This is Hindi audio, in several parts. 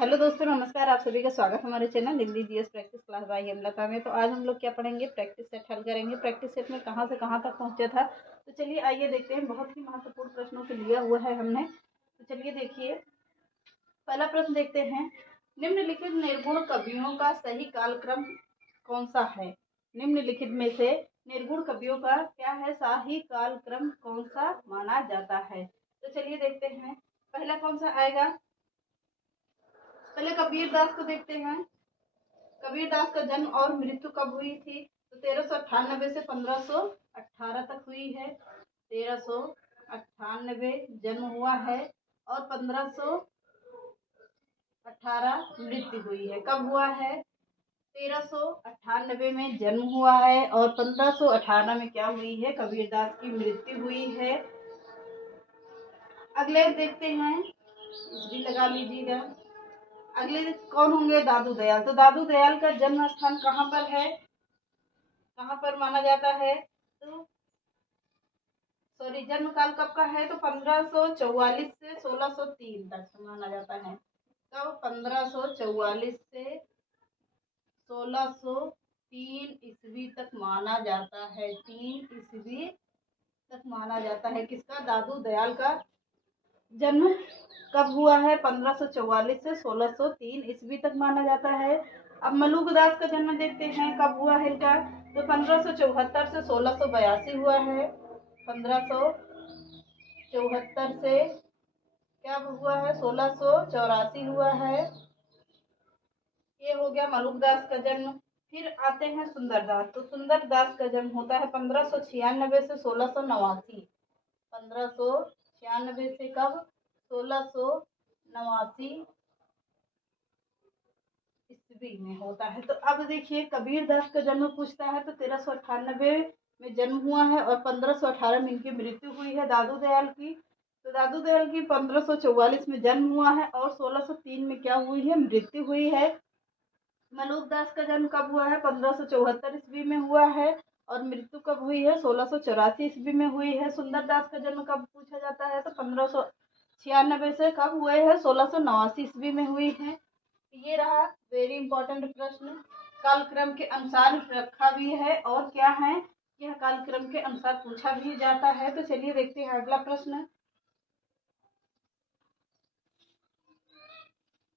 हेलो दोस्तों, नमस्कार। आप सभी का स्वागत है हमारे channel Hindi GS practice class by Hemlata में। तो आज हम लोग क्या पढ़ेंगे, प्रैक्टिस सेट हल करेंगे। प्रैक्टिस सेट में कहाँ से कहाँ तक पहुँचा था, तो चलिए आइए देखते हैं। बहुत ही महत्वपूर्ण प्रश्नों को लिया हुआ है हमने, तो चलिए देखिए। पहला प्रश्न देखते हैं, निम्नलिखित निर्गुण कवियों का सही कालक्रम कौन सा है। निम्नलिखित में से निर्गुण कवियों का क्या है, सही कालक्रम कौन सा माना जाता है। तो चलिए देखते हैं, पहला कौन सा आएगा। पहले कबीर दास को देखते हैं। कबीर दास का जन्म और मृत्यु कब हुई थी, तो 1398 से 1518 तक हुई है। 1398 जन्म हुआ है और 1518 मृत्यु हुई है। कब हुआ है, 1398 में जन्म हुआ है और 1518 में क्या हुई है, कबीरदास की मृत्यु हुई है। अगले देखते हैं, भी लगा लीजिएगा। अगले कौन होंगे, दादू दयाल। तो दादू दयाल का जन्म स्थान कहाँ पर है, कहाँ पर माना जाता है, तो जन्म काल कब का है, तो 1544 से 1603 तक माना जाता है। तो 1544 से 1603 ईस्वी तक माना जाता है। 3 ईस्वी तक माना जाता है किसका, दादू दयाल का जन्म कब हुआ है, 1544 से 1603 ईस्वी तक माना जाता है। अब मलुकदास का जन्म देखते हैं, कब हुआ है इनका, तो 1574 से 1682 हुआ है। 1574 से क्या हुआ है, 1684 हुआ है। ये हो गया मलुकदास का जन्म। फिर आते हैं सुंदरदास। तो सुंदरदास का जन्म होता है 1596 से 1689। 1596 से कब, 1689 ईस्वी में होता है। तो अब देखिए, कबीरदास का जन्म पूछता है, तो 1398 में जन्म हुआ है और 1518 में इनकी मृत्यु हुई है, दादू दयाल की। तो दादू दयाल की 1544 में जन्म हुआ है और 1603 में क्या हुई है, मृत्यु हुई है। मलुकदास का जन्म कब हुआ है, 1574 ईस्वी में हुआ है और मृत्यु कब हुई है, 1684 ईस्वी में हुई है। सुंदरदास का जन्म कब पूछा जाता है, तो 1596 से कब हुए हैं, 1689 ईस्वी में हुई है। ये रहा वेरी इंपॉर्टेंट प्रश्न, कालक्रम के अनुसार रखा भी है और क्या है, यह कालक्रम के अनुसार पूछा भी जाता है। तो चलिए देखते हैं अगला प्रश्न।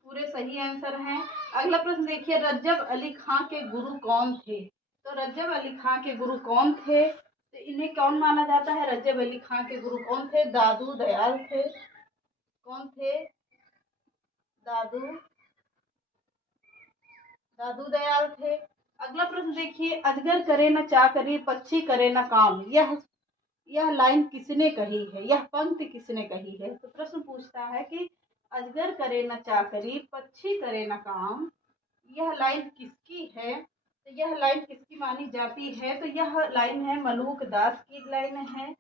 पूरे सही आंसर हैं। अगला प्रश्न देखिए, रज्जब अली खां के गुरु कौन थे। तो रज्जब अली खां के गुरु कौन थे, तो इन्हें कौन माना जाता है, रज्जब अली खां के गुरु कौन थे, दादू दयाल थे। कौन थे, दादू दादू दयाल थे। अगला प्रश्न देखिए, अजगर करे न चाकरी, पक्षी करे न काम, यह लाइन किसने कही है, यह पंक्ति किसने कही है। तो प्रश्न पूछता है कि अजगर करे न चाकरी, पक्षी करे न काम, यह लाइन किसकी है, तो यह लाइन किसकी मानी जाती है, तो यह लाइन है मलुकदास की लाइन है।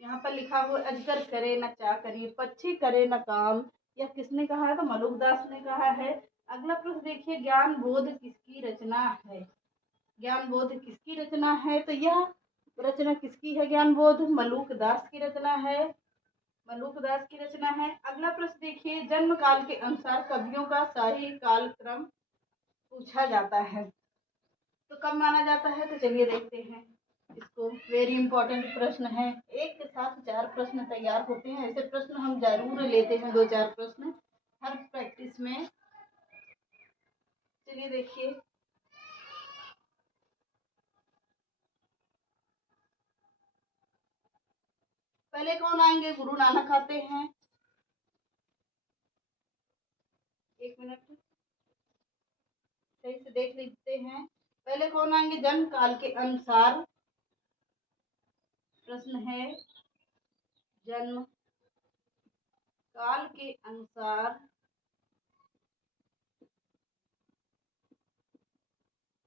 यहाँ पर लिखा हुआ, अजगर करे न चाकरी, पक्षी करे न काम, यह किसने कहा है, तो मलुकदास ने कहा है। अगला प्रश्न देखिए, ज्ञान बोध किसकी रचना है। ज्ञान बोध किसकी रचना है, तो यह रचना किसकी है, ज्ञान बोध मलुकदास की रचना है। मलुकदास की रचना है। अगला प्रश्न देखिए, जन्म काल के अनुसार कवियों का सही कालक्रम पूछा जाता है, तो कब माना जाता है, तो चलिए देखते हैं इसको। वेरी इंपॉर्टेंट प्रश्न है, एक के साथ 4 प्रश्न तैयार होते हैं। ऐसे प्रश्न हम जरूर लेते हैं, 2-4 प्रश्न हर प्रैक्टिस में। चलिए देखिए, पहले कौन आएंगे, गुरु नानक आते हैं। एक मिनट सही से देख लेते हैं, पहले कौन आएंगे, जन्म काल के अनुसार। प्रश्न है, जन्म काल के अनुसार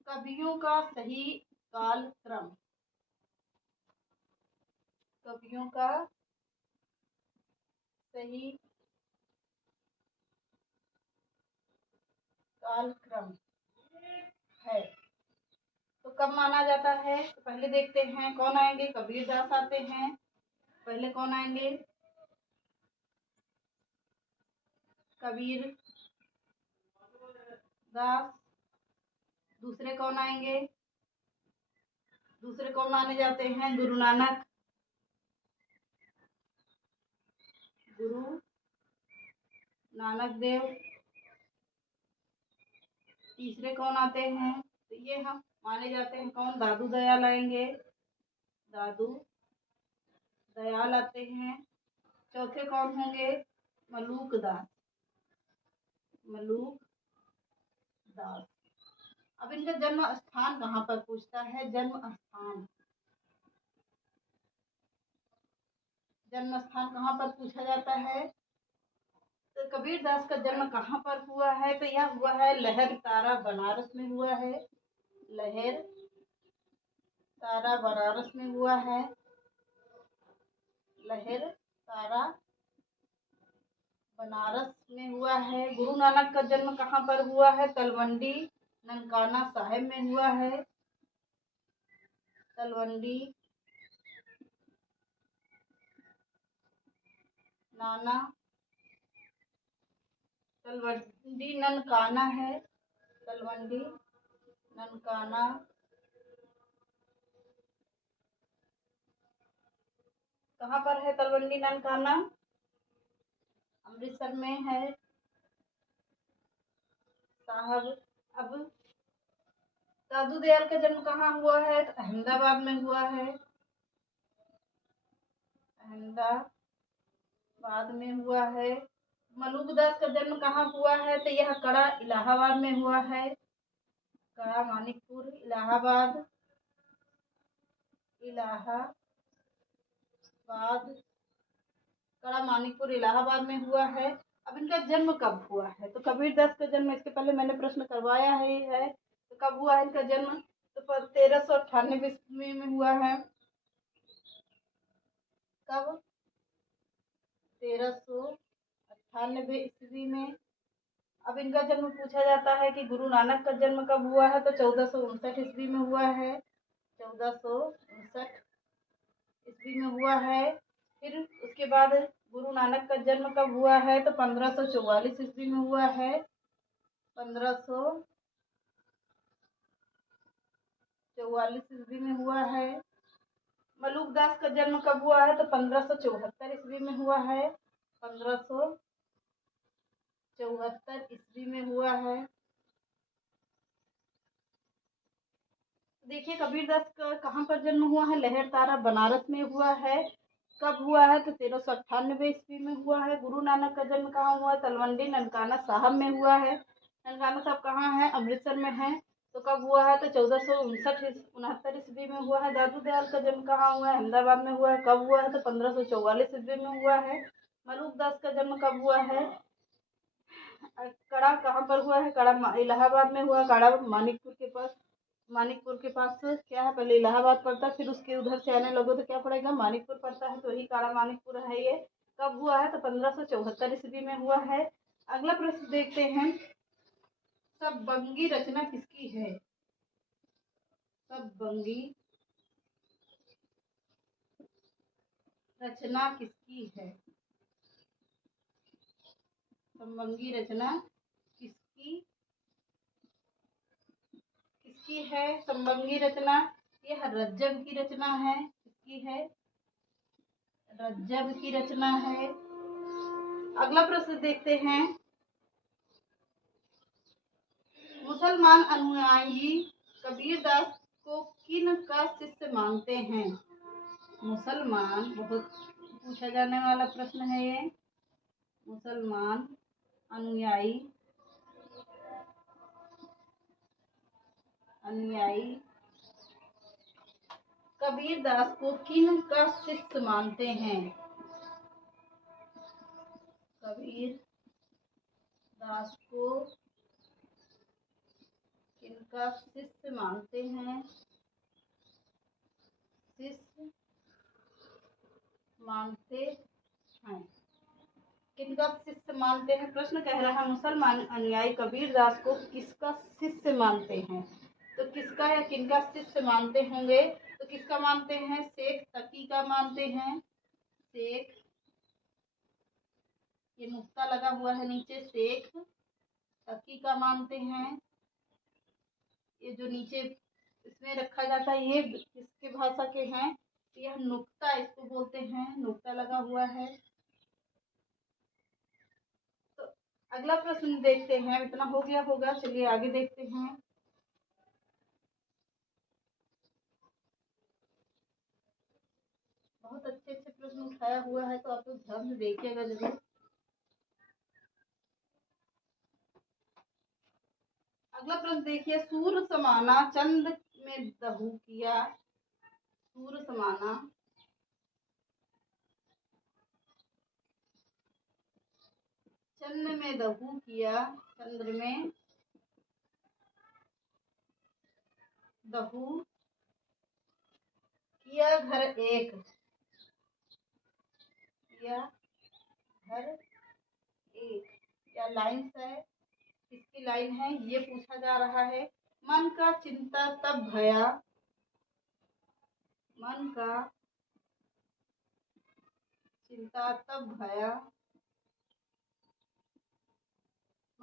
कवियों का सही कालक्रम, कवियों का सही कालक्रम है, तो कब माना जाता है। तो पहले देखते हैं कौन आएंगे, कबीरदास आते हैं। पहले कौन आएंगे, कबीर दास। दूसरे कौन आएंगे? दूसरे कौन माने जाते हैं? गुरु नानक। गुरु नानक देव। तीसरे कौन आते हैं? तो ये हम माने जाते हैं कौन? दादू दयाल आएंगे। दादू दयाल आते हैं। चौथे कौन होंगे? मलूक दास। मलूक दास। अब इनका जन्म स्थान कहाँ पर पूछता है? जन्म स्थान। जन्म स्थान कहाँ पर पूछा जाता है? तो कबीर दास का जन्म कहाँ पर हुआ है? तो यह हुआ है लहर तारा बनारस में हुआ है। लहर तारा बनारस में हुआ है। लहर तारा बनारस में हुआ है। गुरु नानक का जन्म कहाँ पर हुआ है? तलवंडी ननकाना साहिब में हुआ है। तलवंडी नाना तलवंडी ननकाना है। तलवंडी ननकाना कहाँ पर है? तलवंडी ननकाना अमृतसर में है साहब। अब दादू दयाल का जन्म कहाँ हुआ है? तो अहमदाबाद में हुआ है। अहमदाबाद में हुआ है। मलूक दास का जन्म कहाँ हुआ है? तो यह कड़ा इलाहाबाद में हुआ है। कड़ा मानिकपुर इलाहाबाद। इलाहाबाद कड़ा मानिकपुर इलाहाबाद में हुआ है। अब इनका जन्म कब हुआ है? तो कबीर दास का जन्म इसके पहले मैंने प्रश्न करवाया ही है। तो कब हुआ है इनका जन्म? तो 1398 ईस्वी में हुआ है। कब? 1398 ईस्वी में। अब इनका जन्म पूछा जाता है कि गुरु नानक का जन्म कब हुआ है? तो 1459 ईस्वी में हुआ है। 1459 ईस्वी में हुआ है। फिर उसके बाद गुरु नानक का जन्म कब हुआ है? तो 1544 ईस्वी में हुआ है। 1544 ईस्वी में हुआ है। मलूक दास का जन्म कब हुआ है? तो 1574 ईस्वी में हुआ है। 1574 ईस्वी में हुआ है। देखिए कबीर दास का कहाँ पर जन्म हुआ है? लहर तारा बनारस में हुआ है। कब हुआ है? तो 1398 ईस्वी में हुआ है। गुरु नानक का जन्म कहाँ हुआ है? तलवंडी ननकाना साहब में हुआ है। ननकाना साहब कहाँ है? अमृतसर में है। तो कब हुआ है? तो 1459 ईस्वी में हुआ है। दादू दयाल का जन्म कहाँ हुआ है? अहमदाबाद में हुआ है। कब हुआ है? तो 1544 ईस्वी में हुआ है। मलूक दास का जन्म कब हुआ है? कड़ा कहाँ पर हुआ है? कड़ा इलाहाबाद में हुआ। कड़ा मानिकपुर के पास क्या है? पहले इलाहाबाद पड़ता है, फिर उसके उधर से आने लगो तो क्या पड़ेगा? मानिकपुर पड़ता है, तो वही काड़ा मानिकपुर है ये। कब हुआ है? तो 1574 ईस्वी में हुआ है। अगला प्रश्न देखते हैं, सबबंगी रचना किसकी है? सबबंगी रचना किसकी है? सबबंगी रचना किसकी किसकी है? सबबंगी रचना यह रज्जब की रचना है। किसकी है? रज्जब की रचना है। अगला प्रश्न देखते हैं, मुसलमान अनुयायी कबीर दास को किन का शिष्य मानते हैं? मुसलमान बहुत पूछा जाने वाला प्रश्न है ये। मुसलमान अनुयायी कबीर दास को किन का शिष्य मानते हैं? कबीर दास को किनका शिष्य मानते हैं? शिष्य मानते हैं। किनका शिष्य मानते हैं? प्रश्न कह रहा है मुसलमान अनुयायी कबीर दास को किसका शिष्य मानते हैं? तो किसका या किनका शिष्य मानते होंगे? तो किसका मानते हैं? शेख तकी का मानते हैं। शेख, ये नुक्ता लगा हुआ है नीचे, शेख तकी का मानते हैं। ये जो नीचे इसमें रखा जाता है ये किसके भाषा के हैं? यह नुक्ता इसको बोलते हैं, नुक्ता लगा हुआ है। तो अगला प्रश्न देखते हैं, इतना हो गया होगा, चलिए आगे देखते हैं। बहुत अच्छे अच्छे प्रश्न उठाया हुआ है, तो आप लोग ध्यान से देखिएगा जरूर। अगला प्रश्न देखिए, सूर्य समाना चंद में दहु किया। सूर्य समाना चंद्र में दहु किया, चंद्र में दहु किया घर एक, किया घर एक। क्या लाइन है? किसकी लाइन है ये पूछा जा रहा है। मन का चिंता तब भया, मन का चिंता तब भया,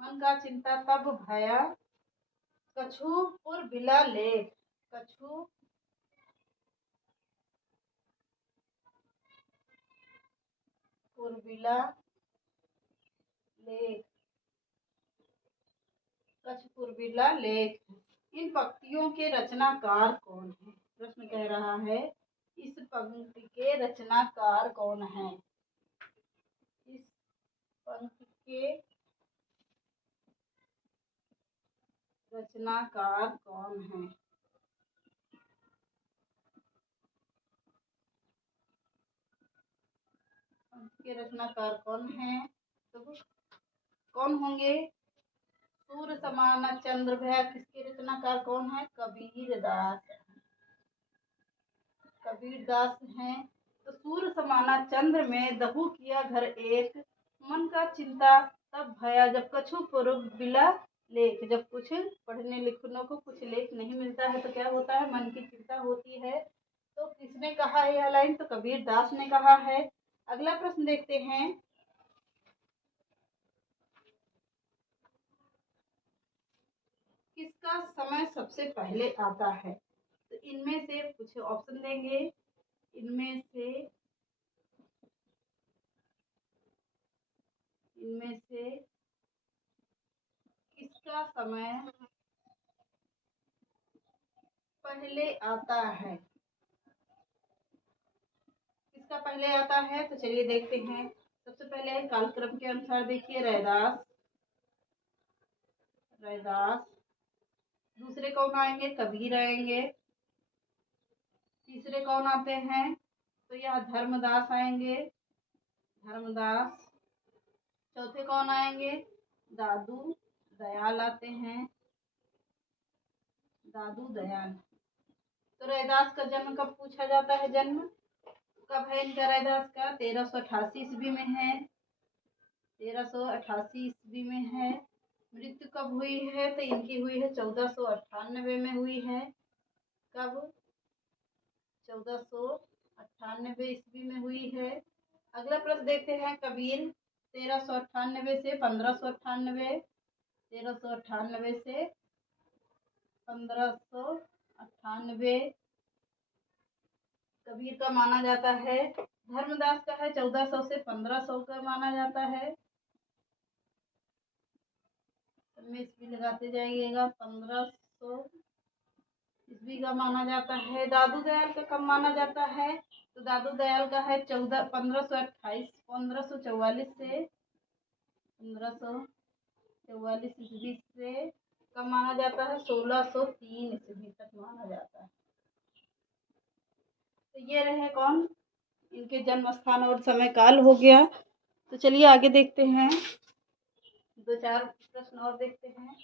मन का चिंता तब भया, कछु पुर बिला लेख, कछु पुर बिला लेख, कछु पुर बिला लेख। इन पंक्तियों के रचनाकार कौन है? प्रश्न कह रहा है इस पंक्ति के रचनाकार कौन है? इस पंक्ति के रचनाकार कौन है? पंक्ति के रचनाकार कौन है? तो कौन होंगे? सूर्य समाना चंद्र भया, किसके रचनाकार कौन है? कबीरदास, कबीरदास हैं। तो सूर्य समाना चंद्र में दहु किया घर एक, मन का चिंता तब भया जब कछु पूर्व बिला लेख। जब कुछ पढ़ने लिखने को कुछ लेख नहीं मिलता है तो क्या होता है? मन की चिंता होती है। तो किसने कहा है यह लाइन? तो कबीरदास ने कहा है। अगला प्रश्न देखते हैं, किसका समय सबसे पहले आता है? तो इनमें से कुछ ऑप्शन देंगे, इनमें से किसका समय पहले आता है? किसका पहले आता है? तो चलिए देखते हैं। सबसे पहले कालक्रम के अनुसार देखिए, रैदास, रैदास। दूसरे कौन आएंगे? कबीर आएंगे। तीसरे कौन आते हैं? तो यह धर्मदास आएंगे, धर्मदास। चौथे कौन आएंगे? दादू दयाल आते हैं, दादू दयाल। तो रैदास का जन्म कब पूछा जाता है? जन्म कब है इनका रैदास का? 1388 ईस्वी में है, 1388 ईस्वी में है। मृत्यु कब हुई है? तो इनकी हुई है 1498 में हुई है। कब? 1498 ईस्वी में हुई है। अगला प्रश्न देखते हैं, कबीर 1398 से 1598, 1398 से 1598 कबीर का माना जाता है। धर्मदास का है 1400 से 1500 का माना जाता है। में ईस्वी लगाते जाइएगा। 1500 ईस्वी का माना जाता है। दादू दयाल का कब माना जाता है? तो दादू दयाल का है 1544 से 1544 ईस्वी से कब माना जाता है? 1603 ईस्वी तक माना जाता है। तो ये रहे कौन? इनके जन्म स्थान और समय काल हो गया। तो चलिए आगे देखते हैं, दो चार प्रश्न और देखते हैं।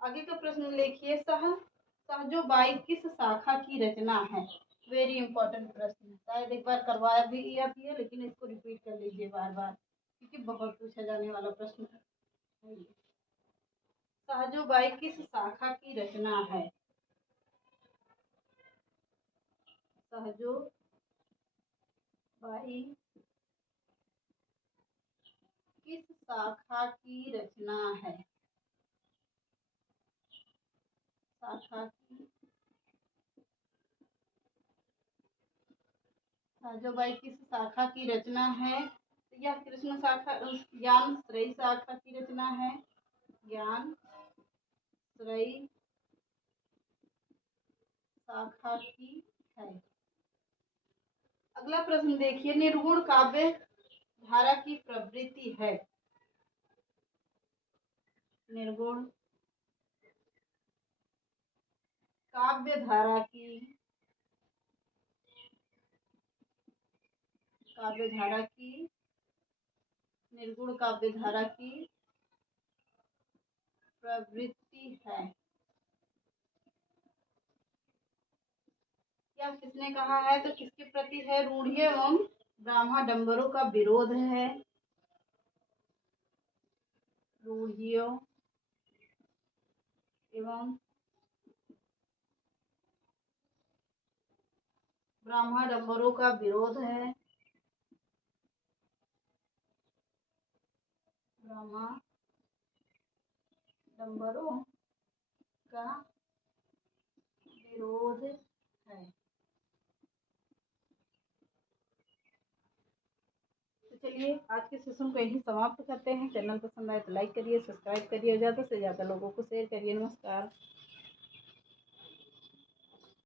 आगे का प्रश्न लिखिए, सहजोबाई किस शाखा की रचना है? वेरी इंपॉर्टेंट प्रश्न है, शायद एक बार करवाया भी या भी है, लेकिन इसको रिपीट कर लीजिए बार बार, क्योंकि बहुत पूछा जाने वाला प्रश्न है। सहजोबाई किस शाखा की रचना है? सहजोबाई किस शाखा की रचना है? शाखा की, साजोबाई किस शाखा की रचना है? तो यह कृष्ण शाखा ज्ञान श्रेय शाखा की रचना है। ज्ञान श्रेय शाखा की है। अगला प्रश्न देखिए, निर्गुण काव्य धारा की प्रवृत्ति है। निर्गुण काव्य धारा की, काव्य धारा की, निर्गुण काव्य धारा की प्रवृत्ति है। क्या किसने कहा है? तो किसके प्रति है? रूढ़ियों एवं ब्राह्मणडम्बरों का विरोध है। रूढ़ियों एवं ब्राह्मणडम्बरों का विरोध है। ब्राह्मणडम्बरों का विरोध है। तो चलिए आज के सेशन को यही समाप्त करते हैं। चैनल पसंद आए तो लाइक करिए, सब्सक्राइब करिए, ज़्यादा से ज़्यादा लोगों को शेयर करिए। नमस्कार।